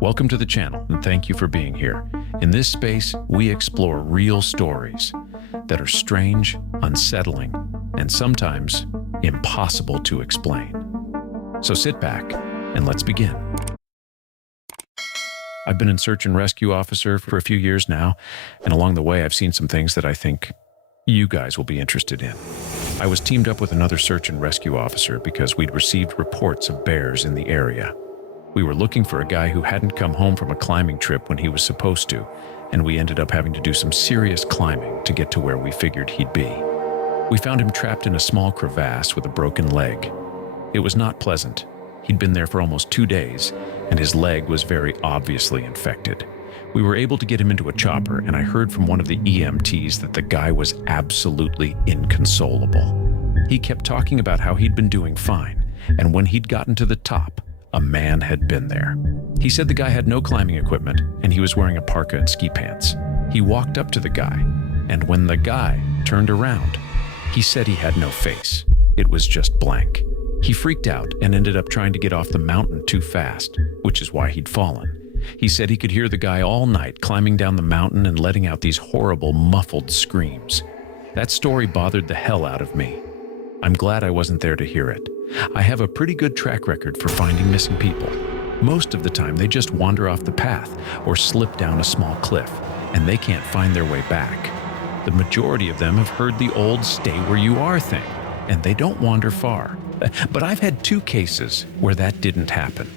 Welcome to the channel, and thank you for being here. In this space, we explore real stories that are strange, unsettling, and sometimes impossible to explain. So sit back and let's begin. I've been a search and rescue officer for a few years now, and along the way I've seen some things that I think you guys will be interested in. I was teamed up with another search and rescue officer because we'd received reports of bears in the area. We were looking for a guy who hadn't come home from a climbing trip when he was supposed to, and we ended up having to do some serious climbing to get to where we figured he'd be. We found him trapped in a small crevasse with a broken leg. It was not pleasant. He'd been there for almost 2 days, and his leg was very obviously infected. We were able to get him into a chopper, and I heard from one of the EMTs that the guy was absolutely inconsolable. He kept talking about how he'd been doing fine, and when he'd gotten to the top, a man had been there. He said the guy had no climbing equipment, and he was wearing a parka and ski pants. He walked up to the guy, and when the guy turned around, he said he had no face. It was just blank. He freaked out and ended up trying to get off the mountain too fast, which is why he'd fallen. He said he could hear the guy all night climbing down the mountain and letting out these horrible, muffled screams. That story bothered the hell out of me. I'm glad I wasn't there to hear it. I have a pretty good track record for finding missing people. Most of the time, they just wander off the path or slip down a small cliff, and they can't find their way back. The majority of them have heard the old "stay where you are" thing, and they don't wander far. But I've had 2 cases where that didn't happen.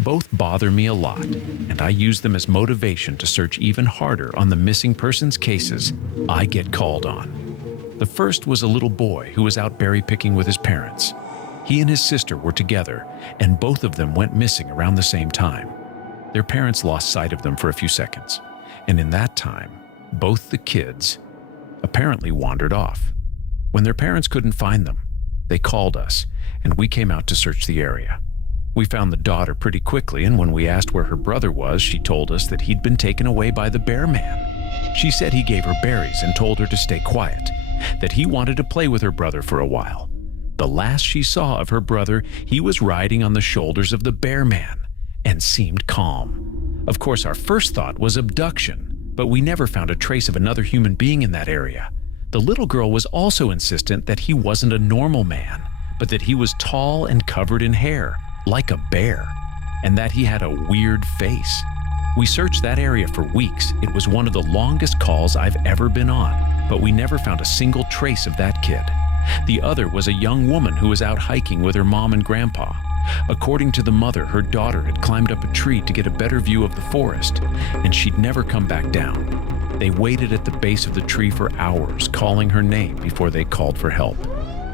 Both bother me a lot, and I use them as motivation to search even harder on the missing persons cases I get called on. The first was a little boy who was out berry picking with his parents. He and his sister were together, and both of them went missing around the same time. Their parents lost sight of them for a few seconds, and in that time, both the kids apparently wandered off. When their parents couldn't find them, they called us, and we came out to search the area. We found the daughter pretty quickly, and when we asked where her brother was, she told us that he'd been taken away by the bear man. She said he gave her berries and told her to stay quiet, that he wanted to play with her brother for a while. The last she saw of her brother, he was riding on the shoulders of the bear man and seemed calm. Of course, our first thought was abduction, but we never found a trace of another human being in that area. The little girl was also insistent that he wasn't a normal man, but that he was tall and covered in hair, like a bear, and that he had a weird face. We searched that area for weeks. It was one of the longest calls I've ever been on, but we never found a single trace of that kid. The other was a young woman who was out hiking with her mom and grandpa. According to the mother, her daughter had climbed up a tree to get a better view of the forest, and she'd never come back down. They waited at the base of the tree for hours, calling her name before they called for help.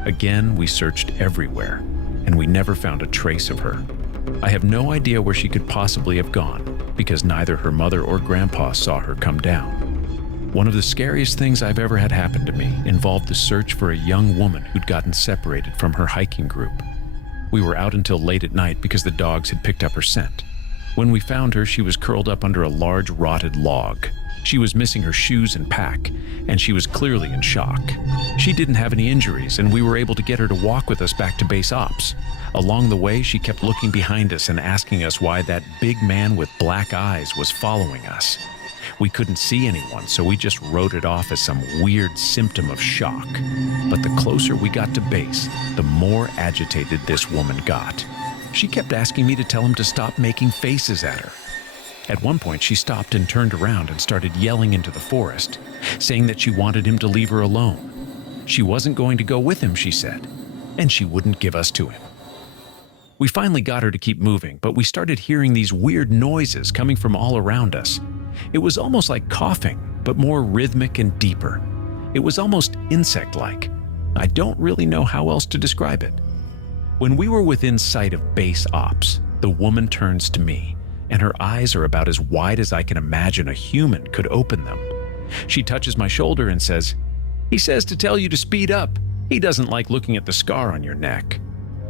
Again, we searched everywhere, and we never found a trace of her. I have no idea where she could possibly have gone, because neither her mother or grandpa saw her come down. One of the scariest things I've ever had happen to me involved the search for a young woman who'd gotten separated from her hiking group. We were out until late at night because the dogs had picked up her scent. When we found her, she was curled up under a large rotted log. She was missing her shoes and pack, and she was clearly in shock. She didn't have any injuries, and we were able to get her to walk with us back to base ops. Along the way, she kept looking behind us and asking us why that big man with black eyes was following us. We couldn't see anyone, so we just wrote it off as some weird symptom of shock. But the closer we got to base, the more agitated this woman got. She kept asking me to tell him to stop making faces at her. At one point, she stopped and turned around and started yelling into the forest, saying that she wanted him to leave her alone. She wasn't going to go with him, she said, and she wouldn't give us to him. We finally got her to keep moving, but we started hearing these weird noises coming from all around us. It was almost like coughing, but more rhythmic and deeper. It was almost insect-like. I don't really know how else to describe it. When we were within sight of base ops, the woman turns to me, and her eyes are about as wide as I can imagine a human could open them. She touches my shoulder and says, "He says to tell you to speed up. He doesn't like looking at the scar on your neck."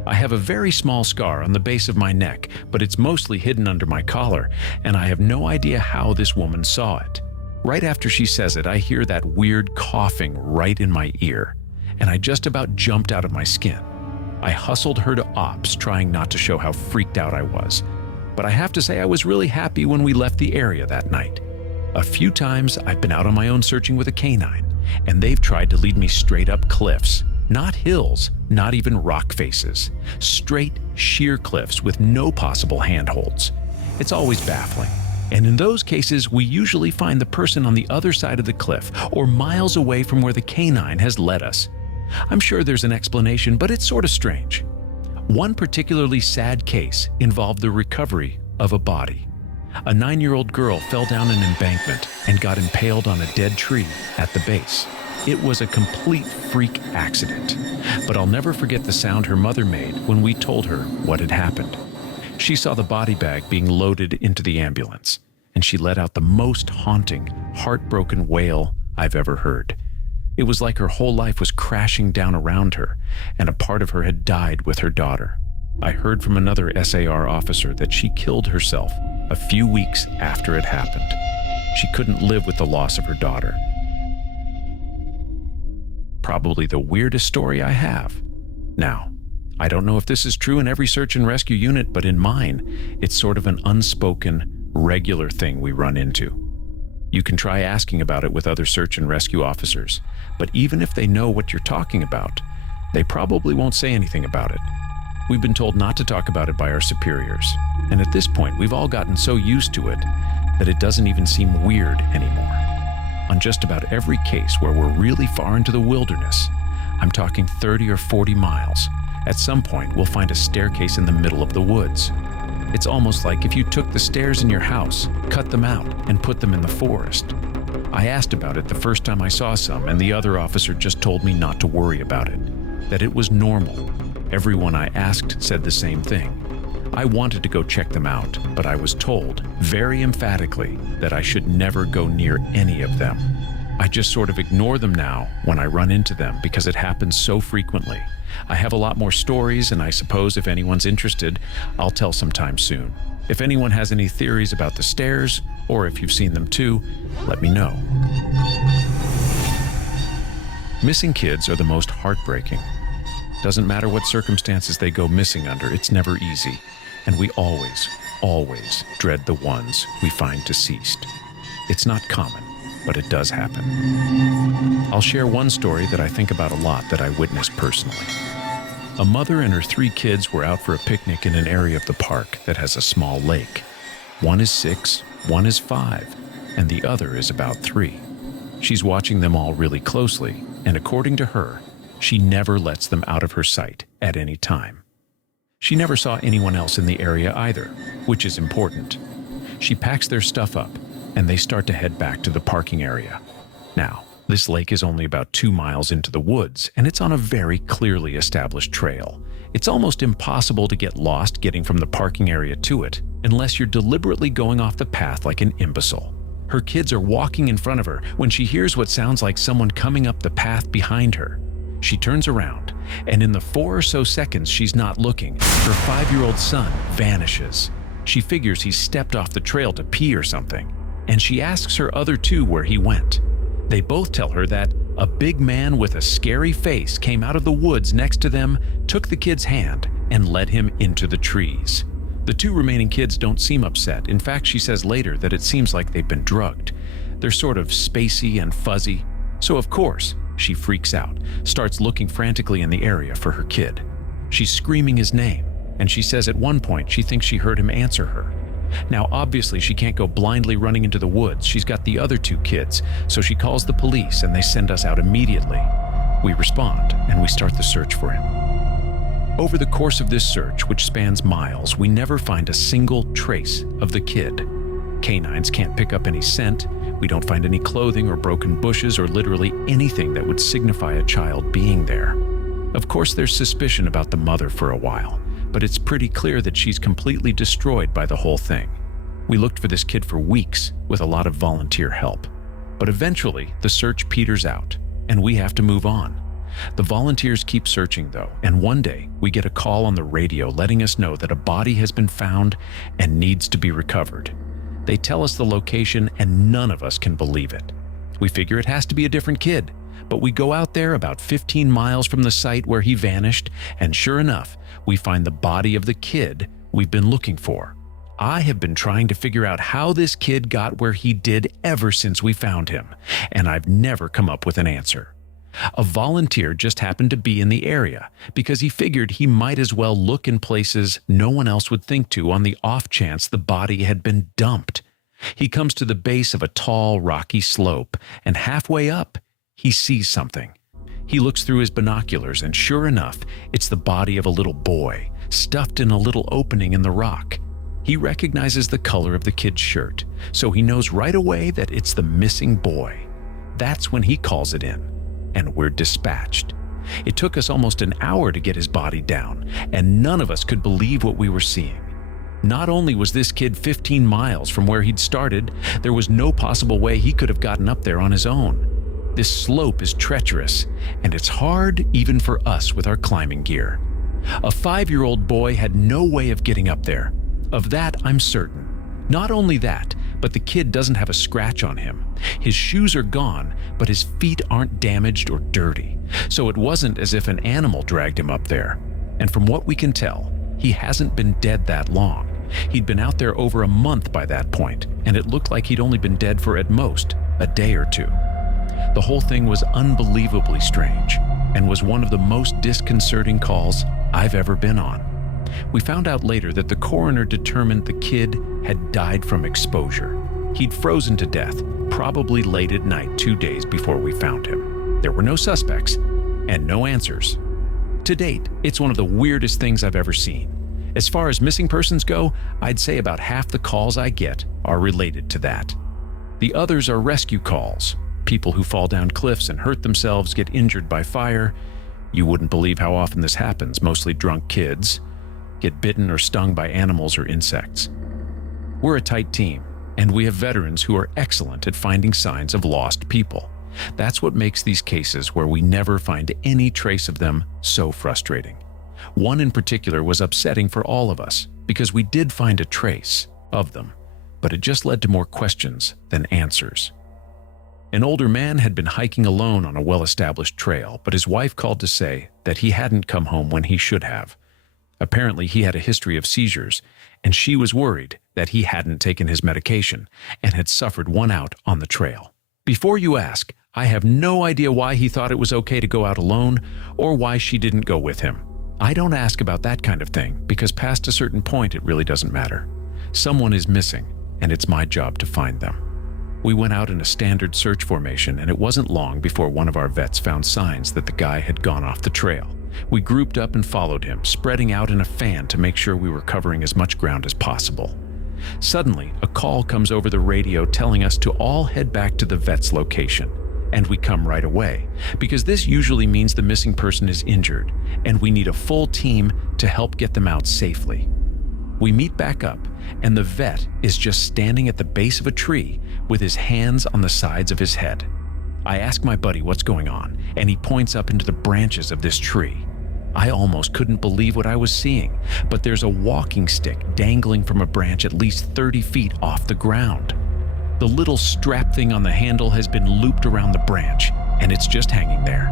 I have a very small scar on the base of my neck, but it's mostly hidden under my collar, and I have no idea how this woman saw it. Right after she says it, I hear that weird coughing right in my ear, and I just about jumped out of my skin. I hustled her to ops, trying not to show how freaked out I was, but I have to say I was really happy when we left the area that night. A few times I've been out on my own searching with a canine, and they've tried to lead me straight up cliffs. Not hills, not even rock faces. Straight, sheer cliffs with no possible handholds. It's always baffling. And in those cases, we usually find the person on the other side of the cliff or miles away from where the canine has led us. I'm sure there's an explanation, but it's sort of strange. One particularly sad case involved the recovery of a body. A 9-year-old girl fell down an embankment and got impaled on a dead tree at the base. It was a complete freak accident, but I'll never forget the sound her mother made when we told her what had happened. She saw the body bag being loaded into the ambulance, and she let out the most haunting, heartbroken wail I've ever heard. It was like her whole life was crashing down around her, and a part of her had died with her daughter. I heard from another SAR officer that she killed herself a few weeks after it happened. She couldn't live with the loss of her daughter. Probably the weirdest story I have. Now, I don't know if this is true in every search and rescue unit, but in mine, it's sort of an unspoken, regular thing we run into. You can try asking about it with other search and rescue officers, but even if they know what you're talking about, they probably won't say anything about it. We've been told not to talk about it by our superiors, and at this point, we've all gotten so used to it that it doesn't even seem weird anymore. On just about every case where we're really far into the wilderness, I'm talking 30 or 40 miles, at some point we'll find a staircase in the middle of the woods. It's almost like if you took the stairs in your house, cut them out, and put them in the forest. I asked about it the first time I saw some, and the other officer just told me not to worry about it, that it was normal. Everyone I asked said the same thing. I wanted to go check them out, but I was told, very emphatically, that I should never go near any of them. I just sort of ignore them now when I run into them because it happens so frequently. I have a lot more stories, and I suppose if anyone's interested, I'll tell sometime soon. If anyone has any theories about the stairs, or if you've seen them too, let me know. Missing kids are the most heartbreaking. Doesn't matter what circumstances they go missing under, it's never easy. And we always dread the ones we find deceased. It's not common, but it does happen. I'll share one story that I think about a lot that I witnessed personally. A mother and her 3 kids were out for a picnic in an area of the park that has a small lake. One is 6, one is 5, and the other is about 3. She's watching them all really closely, and according to her, she never lets them out of her sight at any time. She never saw anyone else in the area either, which is important. She packs their stuff up, and they start to head back to the parking area. Now, this lake is only about 2 miles into the woods, and it's on a very clearly established trail. It's almost impossible to get lost getting from the parking area to it, unless you're deliberately going off the path like an imbecile. Her kids are walking in front of her when she hears what sounds like someone coming up the path behind her. She turns around, and in the 4 or so seconds she's not looking, her 5-year-old son vanishes. She figures he's stepped off the trail to pee or something, and she asks her other 2 where he went. They both tell her that a big man with a scary face came out of the woods next to them, took the kid's hand, and led him into the trees. The 2 remaining kids don't seem upset. In fact, she says later that it seems like they've been drugged. They're sort of spacey and fuzzy, so of course, she freaks out, starts looking frantically in the area for her kid. She's screaming his name, and she says at one point she thinks she heard him answer her. Now, obviously, she can't go blindly running into the woods. She's got the other 2 kids, so she calls the police and they send us out immediately. We respond, and we start the search for him. Over the course of this search, which spans miles, we never find a single trace of the kid. Canines can't pick up any scent. We don't find any clothing or broken bushes or literally anything that would signify a child being there. Of course, there's suspicion about the mother for a while, but it's pretty clear that she's completely destroyed by the whole thing. We looked for this kid for weeks with a lot of volunteer help, but eventually the search peters out and we have to move on. The volunteers keep searching though, and one day we get a call on the radio letting us know that a body has been found and needs to be recovered. They tell us the location and none of us can believe it. We figure it has to be a different kid, but we go out there about 15 miles from the site where he vanished, and sure enough, we find the body of the kid we've been looking for. I have been trying to figure out how this kid got where he did ever since we found him, and I've never come up with an answer. A volunteer just happened to be in the area because he figured he might as well look in places no one else would think to on the off chance the body had been dumped. He comes to the base of a tall, rocky slope, and halfway up, he sees something. He looks through his binoculars, and sure enough, it's the body of a little boy, stuffed in a little opening in the rock. He recognizes the color of the kid's shirt, so he knows right away that it's the missing boy. That's when he calls it in, and we're dispatched. It took us almost an hour to get his body down, and none of us could believe what we were seeing. Not only was this kid 15 miles from where he'd started, there was no possible way he could have gotten up there on his own. This slope is treacherous, and it's hard even for us with our climbing gear. A 5-year-old boy had no way of getting up there. Of that, I'm certain. Not only that, but the kid doesn't have a scratch on him. His shoes are gone, but his feet aren't damaged or dirty. So it wasn't as if an animal dragged him up there. And from what we can tell, he hasn't been dead that long. He'd been out there over a month by that point, and it looked like he'd only been dead for at most a day or two. The whole thing was unbelievably strange, and was one of the most disconcerting calls I've ever been on. We found out later that the coroner determined the kid had died from exposure. He'd frozen to death, probably late at night 2 days before we found him. There were no suspects, and no answers. To date, it's one of the weirdest things I've ever seen. As far as missing persons go, I'd say about half the calls I get are related to that. The others are rescue calls. People who fall down cliffs and hurt themselves, get injured by fire. You wouldn't believe how often this happens, mostly drunk kids. Get bitten or stung by animals or insects. We're a tight team, and we have veterans who are excellent at finding signs of lost people. That's what makes these cases where we never find any trace of them so frustrating. One in particular was upsetting for all of us because we did find a trace of them, but it just led to more questions than answers. An older man had been hiking alone on a well-established trail, but his wife called to say that he hadn't come home when he should have. Apparently, he had a history of seizures, and she was worried that he hadn't taken his medication and had suffered one out on the trail. Before you ask, I have no idea why he thought it was okay to go out alone or why she didn't go with him. I don't ask about that kind of thing because past a certain point it really doesn't matter. Someone is missing, and it's my job to find them. We went out in a standard search formation, and it wasn't long before one of our vets found signs that the guy had gone off the trail. We grouped up and followed him, spreading out in a fan to make sure we were covering as much ground as possible. Suddenly, a call comes over the radio telling us to all head back to the vet's location. And we come right away, because this usually means the missing person is injured, and we need a full team to help get them out safely. We meet back up, and the vet is just standing at the base of a tree with his hands on the sides of his head. I ask my buddy what's going on, and he points up into the branches of this tree. I almost couldn't believe what I was seeing, but there's a walking stick dangling from a branch at least 30 feet off the ground. The little strap thing on the handle has been looped around the branch, and it's just hanging there.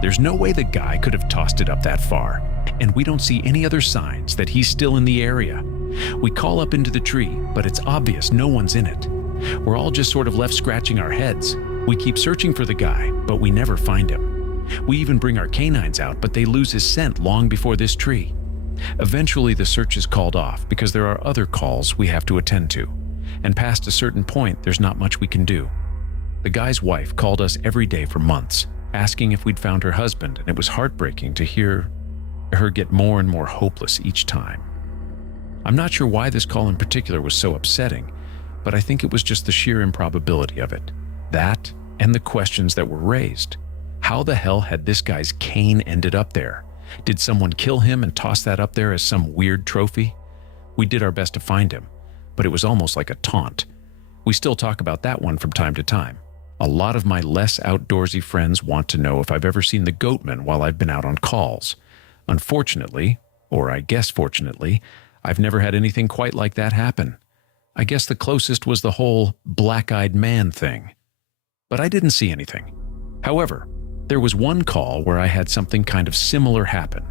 There's no way the guy could have tossed it up that far, and we don't see any other signs that he's still in the area. We call up into the tree, but it's obvious no one's in it. We're all just sort of left scratching our heads. We keep searching for the guy, but we never find him. We even bring our canines out, but they lose his scent long before this tree. Eventually, the search is called off because there are other calls we have to attend to. And past a certain point, there's not much we can do. The guy's wife called us every day for months, asking if we'd found her husband, and it was heartbreaking to hear her get more and more hopeless each time. I'm not sure why this call in particular was so upsetting, but I think it was just the sheer improbability of it. That, and the questions that were raised. How the hell had this guy's cane ended up there? Did someone kill him and toss that up there as some weird trophy? We did our best to find him, but it was almost like a taunt. We still talk about that one from time to time. A lot of my less outdoorsy friends want to know if I've ever seen the goatman while I've been out on calls. Unfortunately, or I guess fortunately, I've never had anything quite like that happen. I guess the closest was the whole black-eyed man thing. But I didn't see anything. However, there was one call where I had something kind of similar happen,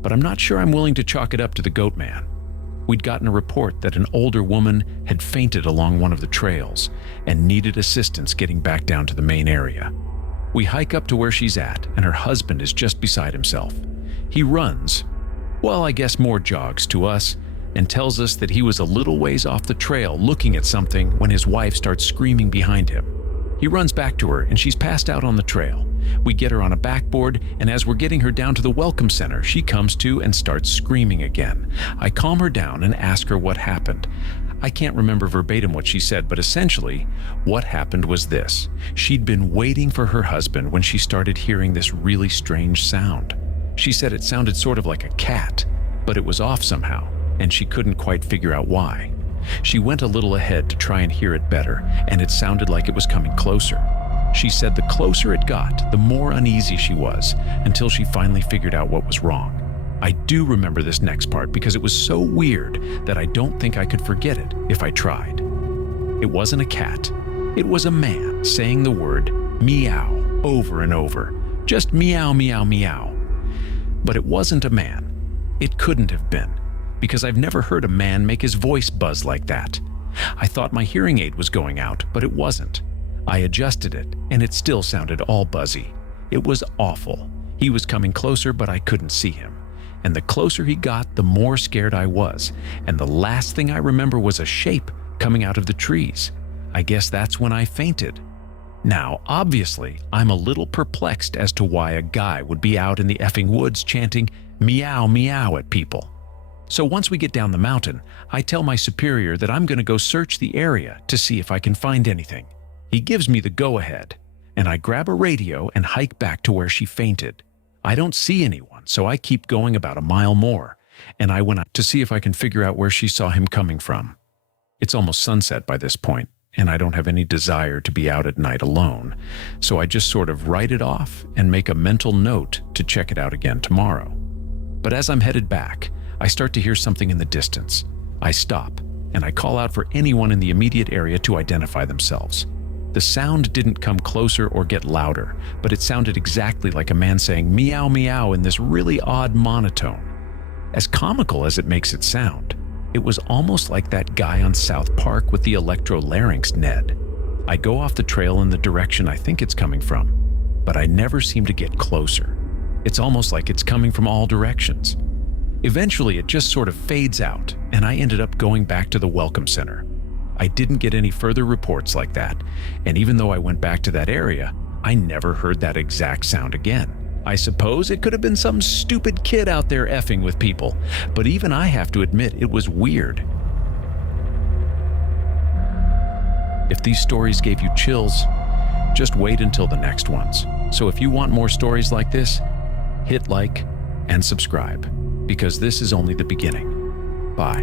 but I'm not sure I'm willing to chalk it up to the goatman. We'd gotten a report that an older woman had fainted along one of the trails and needed assistance getting back down to the main area. We hike up to where she's at, and her husband is just beside himself. He runs, well, I guess more jogs to us, and tells us that he was a little ways off the trail looking at something when his wife starts screaming behind him. He runs back to her, and she's passed out on the trail. We get her on a backboard, and as we're getting her down to the welcome center, she comes to and starts screaming again. I calm her down and ask her what happened. I can't remember verbatim what she said, but essentially, what happened was this. She'd been waiting for her husband when she started hearing this really strange sound. She said it sounded sort of like a cat, but it was off somehow, and she couldn't quite figure out why. She went a little ahead to try and hear it better, and it sounded like it was coming closer. She said the closer it got, the more uneasy she was, until she finally figured out what was wrong. I do remember this next part because it was so weird that I don't think I could forget it if I tried. It wasn't a cat. It was a man saying the word meow over and over. Just meow, meow, meow. But it wasn't a man. It couldn't have been, because I've never heard a man make his voice buzz like that. I thought my hearing aid was going out, but it wasn't. I adjusted it, and it still sounded all buzzy. It was awful. He was coming closer, but I couldn't see him. And the closer he got, the more scared I was. And the last thing I remember was a shape coming out of the trees. I guess that's when I fainted. Now, obviously, I'm a little perplexed as to why a guy would be out in the effing woods chanting meow, meow at people. So once we get down the mountain, I tell my superior that I'm going to go search the area to see if I can find anything. He gives me the go-ahead, and I grab a radio and hike back to where she fainted. I don't see anyone, so I keep going about a mile more, and I went out to see if I can figure out where she saw him coming from. It's almost sunset by this point, and I don't have any desire to be out at night alone, so I just sort of write it off and make a mental note to check it out again tomorrow. But as I'm headed back, I start to hear something in the distance. I stop, and I call out for anyone in the immediate area to identify themselves. The sound didn't come closer or get louder, but it sounded exactly like a man saying meow meow in this really odd monotone. As comical as it makes it sound, it was almost like that guy on South Park with the electrolarynx, Ned. I go off the trail in the direction I think it's coming from, but I never seem to get closer. It's almost like it's coming from all directions. Eventually, it just sort of fades out, and I ended up going back to the welcome center. I didn't get any further reports like that, and even though I went back to that area, I never heard that exact sound again. I suppose it could have been some stupid kid out there effing with people, but even I have to admit it was weird. If these stories gave you chills, just wait until the next ones. So if you want more stories like this, hit like and subscribe, because this is only the beginning. Bye.